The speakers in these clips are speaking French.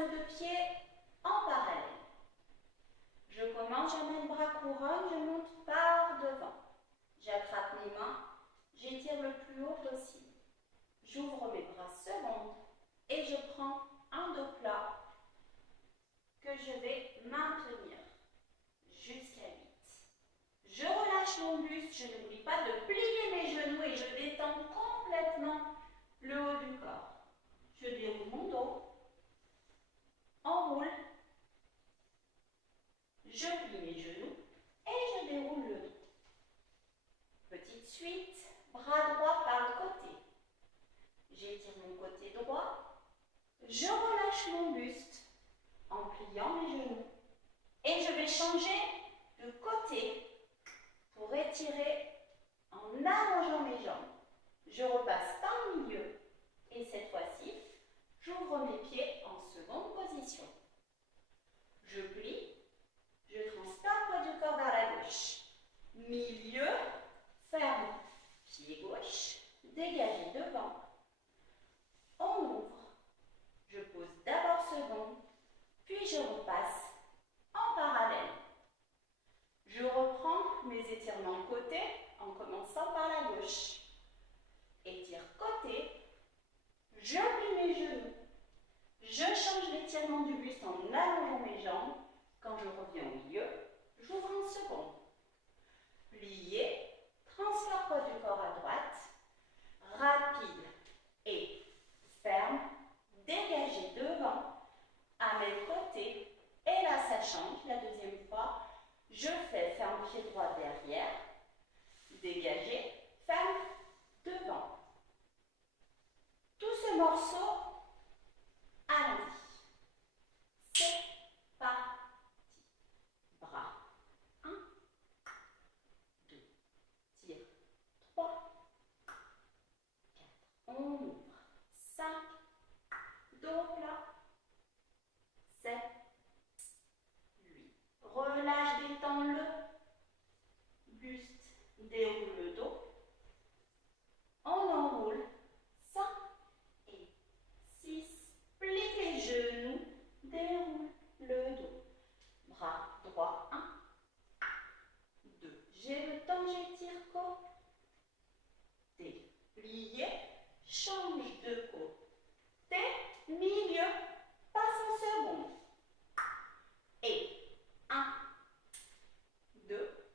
nos deux pieds en parallèle. Je commence, j'amène bras couronne, je monte par devant. J'attrape mes mains, j'étire le plus haut possible. J'ouvre mes bras secondes et je prends un dos plat que je vais maintenir jusqu'à 8. Je relâche mon buste, je n'oublie pas de plier mes genoux et je détends complètement le haut du corps. Je déroule mon dos, enroule, je plie mes genoux et je déroule le dos. Petite suite, bras droit par le côté. J'étire mon côté droit, je relâche mon buste en pliant mes genoux et je vais changer de côté pour étirer en allongeant mes jambes. Je repasse par le milieu et cette fois-ci, j'ouvre mes pieds en seconde position. Je plie, je transfère le poids du corps vers la gauche. Milieu, ferme, pied gauche, dégagé devant. On ouvre, je pose d'abord seconde, puis je repasse en parallèle. Je reprends mes étirements côté en commençant par la gauche. Étire côté, je plie mes genoux. Je change l'étirement du buste en allongeant mes jambes. Quand je reviens au milieu, j'ouvre en seconde. Plié, transfert poids du corps à droite, rapide et ferme, dégagé devant, amène côté, et là ça change, la deuxième fois, je fais ferme pied droit derrière, dégagé, ferme, devant. Tout ce morceau, allons-y. C'est parti. Bras. 1, 2, tire. 3, 4. On ouvre. 5, dos plat. 7, 8. Relâche, détends le buste, déroule le dos. On enroule. 5 et 6. Plie les genoux, déroule le dos. Bras droit, 1, 2. J'ai le temps, j'étire côté. Plié, change de côté. Milieu, passe en seconde. Et 1, 2,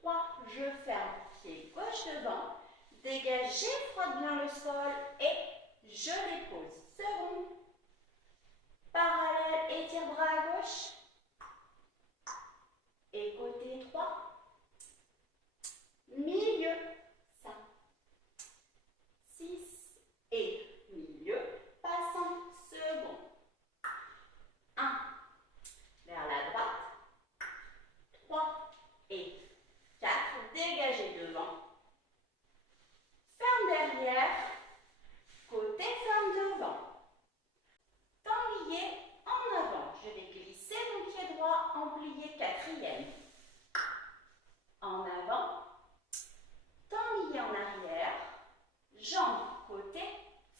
3. Je ferme pied gauche devant. Dégagez, frotte bien le sol et je dépose. Seconde. Parallèle, étire bras à gauche. Et côté 3. Milieu. 5, 6 et milieu. Passe en seconde. 1. Vers la droite. 3 et 4. Dégagez devant. Ferme derrière. Côté ferme devant. Temps lié en avant. Je vais glisser mon pied droit en plié 4e. En avant. Temps lié en arrière. Jambes côté.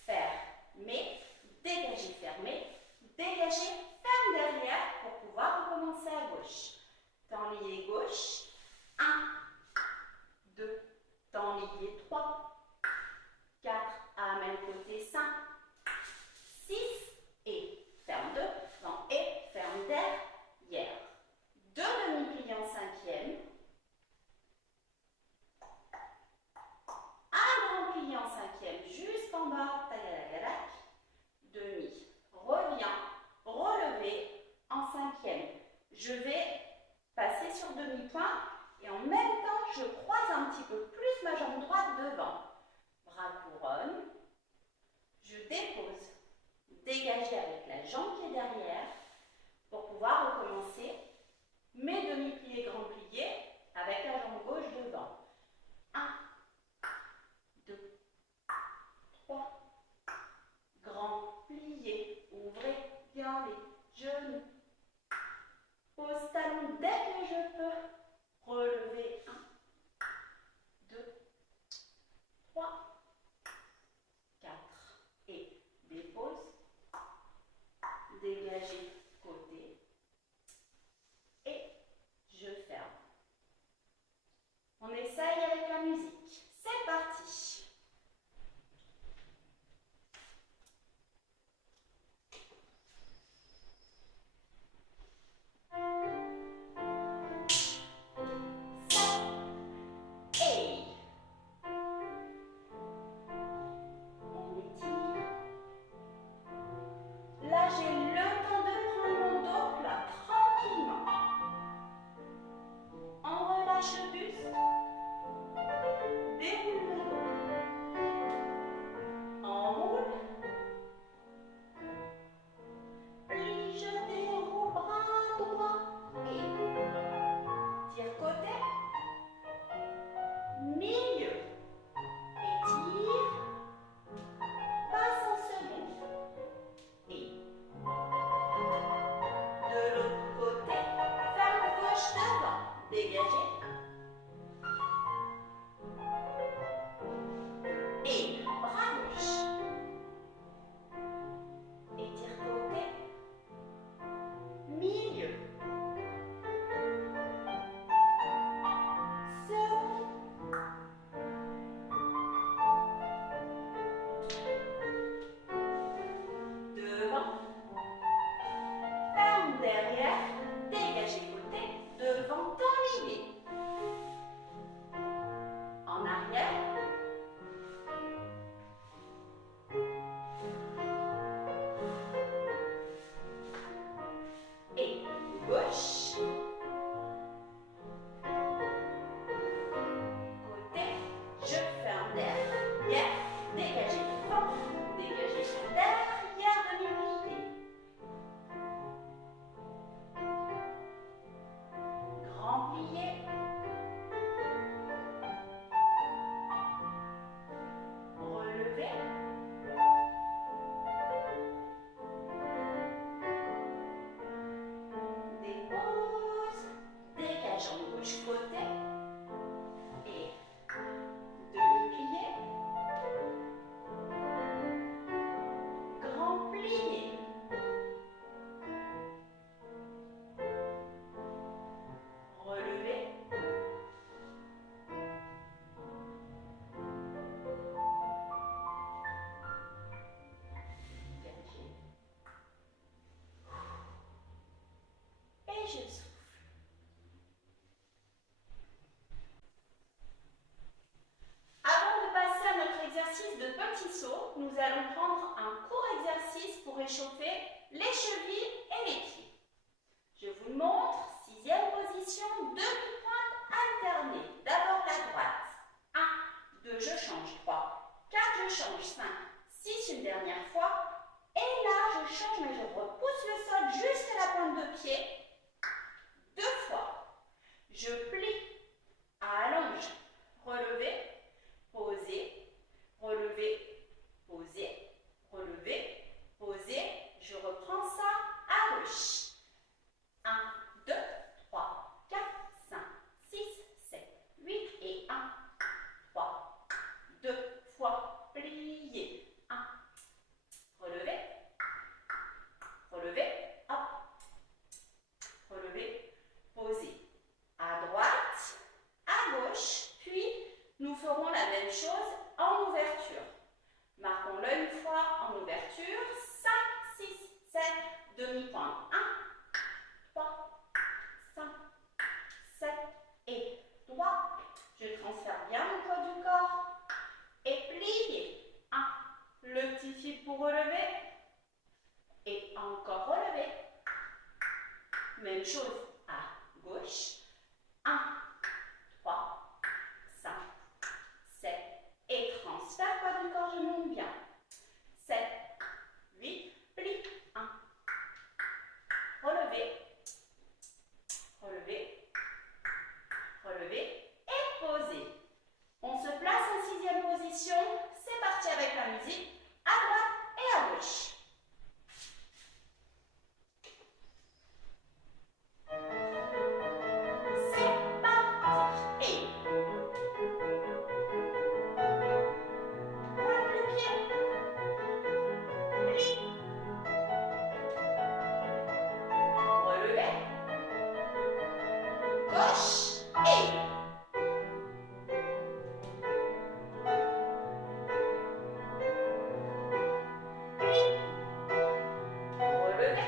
Fermé. Dégagez, fermé. Dégagez, ferme derrière pour pouvoir recommencer à gauche. Temps lié gauche. 1, 2. Temps lié 3. 4. Amène côté 5. 6 et ferme devant et ferme derrière. 2 demi-plis en 5e. Un grand pli en 5e, juste en bas. Tagalagalac. Demi. Reviens. Relevé en 5e. Je vais passer sur demi-point et en même temps, je croise un petit peu plus ma jambe droite devant. Bras couronne. Je dépose. Dégagez avec la jambe qui est derrière pour pouvoir recommencer mes demi-pliés, grands pliés avec la jambe gauche devant. 1, 2, 3. Grand plié. Ouvrez bien les genoux. Pose talon dès que je peux. Relevez. 1, 2, 3, 4. Et dépose. réchauffer les chevilles et les pieds. Je vous le montre, 6e position, demi-pointe alternée. D'abord la droite. 1, 2, je change. 3, 4, je change. 5, 6, une dernière fois. Et là, je change, mais je repousse le sol jusqu'à la pointe de pied. 2 fois. Je plie, allonge, relever, poser, relever, poser, relever, poser. Je reprends ça à gauche. 1, 2, 3, 4, 5, 6, 7, 8 et 1, 3, 2 fois, plier. 1, relever, relever, hop, relever, poser. À droite, à gauche, puis nous ferons la même chose en ouverture. Marquons-le une fois en ouverture. 5, 6, 7, demi-pointe. 1, 3, 5, 7 et 3. Je transfère bien mon poids du corps. Et plier. 1, le petit fil pour relever. Et encore relever. Même chose à gauche. 1, 3, 5, 7 et transfert poids du corps, je monte bien. 7, 8, plie. 1, relever, relever, relever et poser. On se place en 6e position. C'est parti avec la musique. À droite et à gauche. C'est parti. Et pointe le pied. Plie. Relever. Gauche et plie. Relever.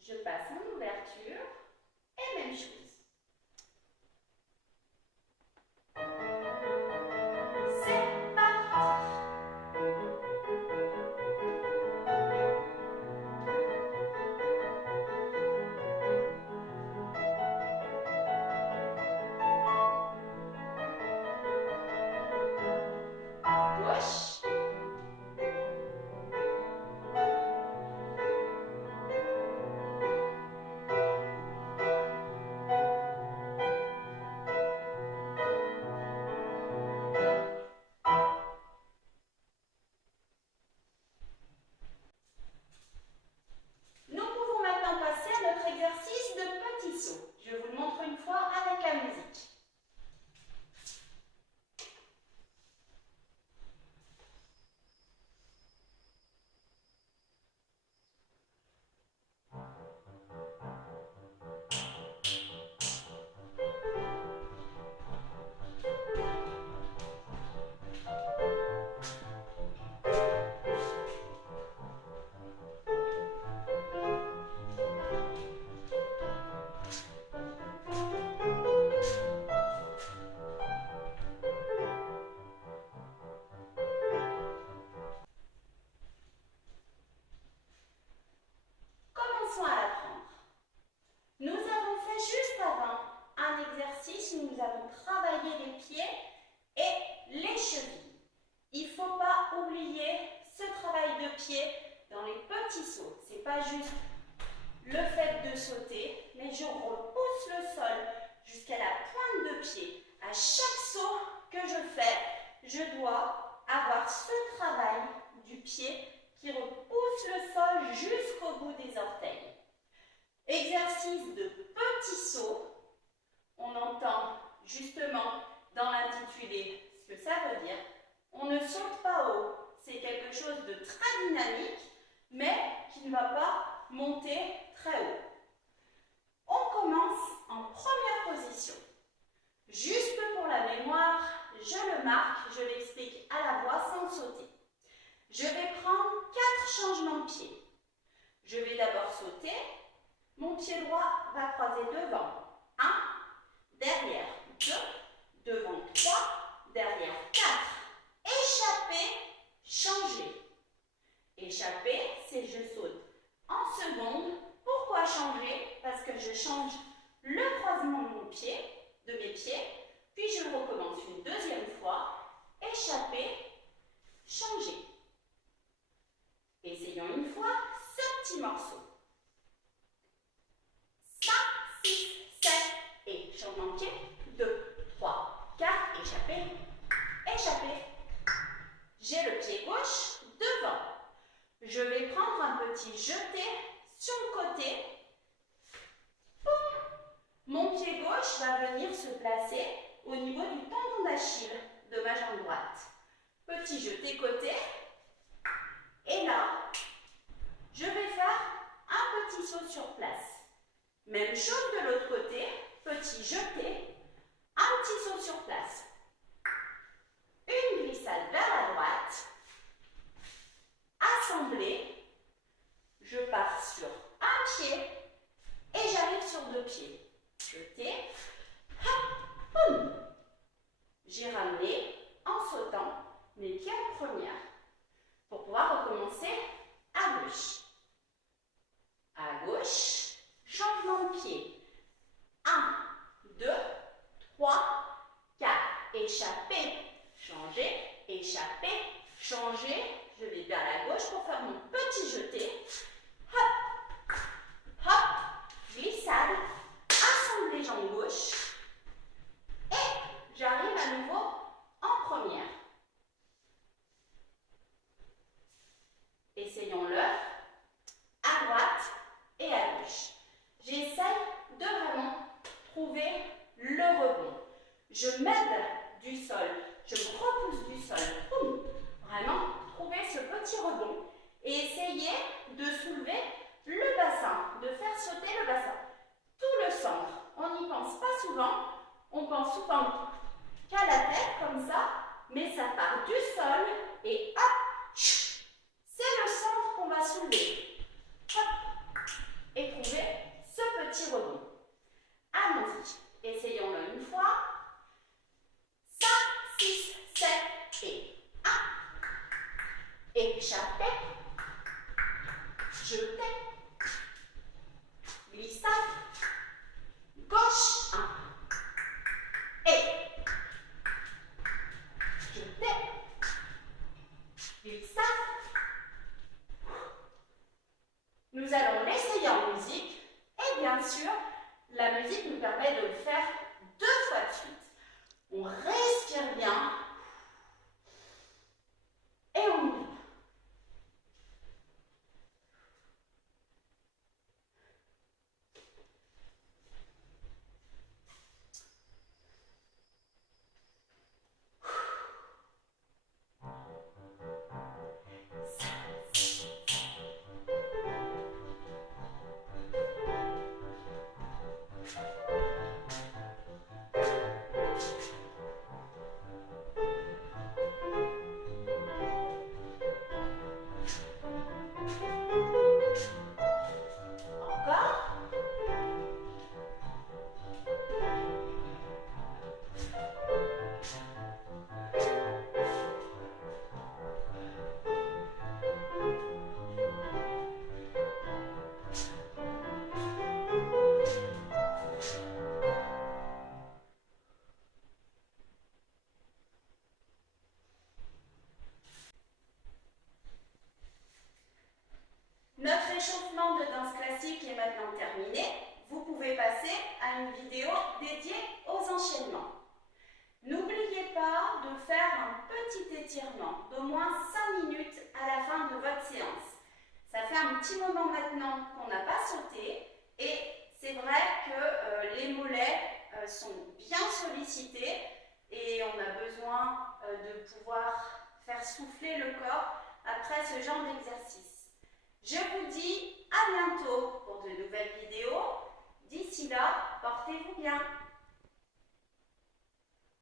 Je passe en ouverture et même chose. C'est parti. Gauche. Nous pouvons maintenant passer à notre exercice de petit saut. Je vous le montre une fois avec la musique. Commençons à l'apprendre. Nous avons fait juste avant un exercice où nous avons travaillé les pieds et les chevilles. Il ne faut pas oublier ce travail de pied dans les petits sauts. Ce n'est pas juste le fait de sauter, mais je repousse le sol jusqu'à la pointe de pied. À chaque saut que je fais, je dois avoir ce travail du pied qui repousse le sol jusqu'au bout des orteils. Exercice de petit saut. On entend justement dans l'intitulé ce que ça veut dire. On ne saute pas haut. C'est quelque chose de très dynamique, mais qui ne va pas monter très haut. On commence en première position. Juste pour la mémoire, je le marque, je l'explique à la voix sans sauter. Je vais prendre 4 changements de pied. Je vais d'abord sauter. Mon pied droit va croiser devant. 1, derrière 2, devant 3, derrière 4. je change le croisement de mes pieds, puis je recommence une deuxième fois, échapper, changer. Essayons une fois ce petit morceau. 5, 6, 7 et changement de pied. 2, 3, 4, échapper, échapper. J'ai le pied gauche devant. Je vais prendre un petit jeté sur le côté. Boum. Mon pied gauche va venir se placer au niveau du tendon d'Achille de ma jambe droite. Petit jeté côté. Et là, je vais faire un petit saut sur place. Même chose de l'autre côté. Petit jeté, un petit saut sur place. Une glissade vers la droite. Assemblée. Je pars sur un pied et j'arrive sur deux pieds. Jeté. Hop, boum. J'ai ramené en sautant mes pieds en première pour pouvoir recommencer à gauche. À gauche, changement de pied. 1, 2, 3, 4. Échapper, changer, échapper, changer. Je vais vers la gauche pour faire mon petit jeté. Hop, hop, glissade, assemblée jambe gauche. Et j'arrive à nouveau en première. Essayons-le. À droite et à gauche. J'essaye de vraiment trouver le rebond. Je m'aide du sol. Je me repousse du sol. Boum. Vraiment, trouver ce petit rebond et essayer de soulever le bassin, de faire sauter le bassin. Tout le centre. On n'y pense pas souvent. On pense souvent qu'à la tête, comme ça, mais ça part du sol et hop, c'est le centre qu'on va soulever. Hop, et trouver ce petit rebond. Allons-y. Essayons-le une fois. 5, 6, 7 et 1. Échapper. Jeter. Glissade. Gauche. 1. Et. Jeter. Glissade. Nous allons l'essayer en musique. Et bien sûr, la musique nous permet de le faire 2 fois de suite. On respire bien. Et on y va. Notre échauffement de danse classique est maintenant terminé. Vous pouvez passer à une vidéo dédiée aux enchaînements. N'oubliez pas de faire un petit étirement d'au moins 5 minutes à la fin de votre séance. Ça fait un petit moment maintenant qu'on n'a pas sauté et c'est vrai que les mollets sont bien sollicités et on a besoin de pouvoir faire souffler le corps après ce genre d'exercice. Je vous dis à bientôt pour de nouvelles vidéos. D'ici là, portez-vous bien.